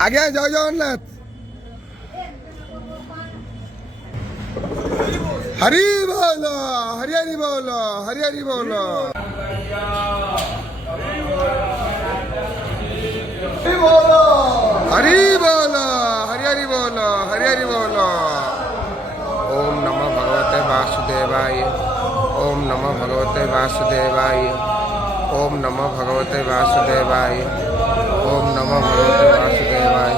आगे जय जगन्नाथ। हरि बोलो हरि हरि बोलो हरि हरि बोलो हरि बोलो हरि बोलो हरि हरि बोलो हरि हरि बोलो। ओम नमो भगवते वासुदेवाय। ओम नमो भगवते वासुदेवाय। ओम नमो भगवते वासुदेवाय। ओम नमो भगवते वासुदेवाय।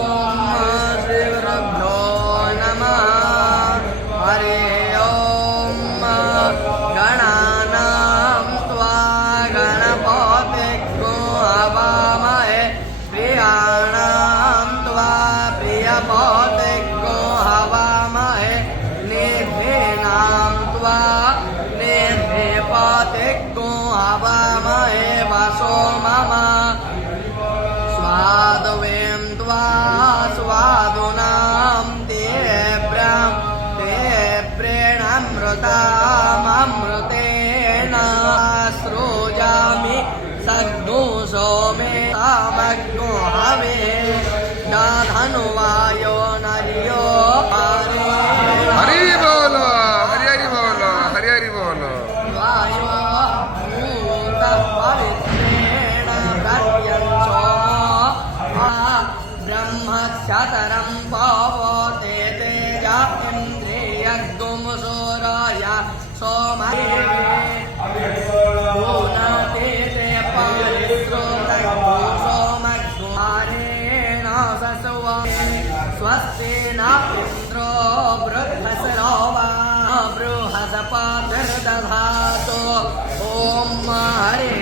स्वादवें त्वा स्वादुनां ते प्रेणामृतामृतेन सृजामि सग्नुषो मे तामग्नो हवे धनुवायो नर्यो हरि बोलो हरि हरि बोलो हरि हरि बोलो। वायो भूत पवित्रेण गत्यंसो ब्रह्मक्षतरं पवते तेजा इन्द्रियगुंसूराय सोमये पूनते ते परिश्रुतं सोमग्मारेण सस्वा स्वस्ति न इन्द्रो बृहस्पतिर्दधातु ॐ हरे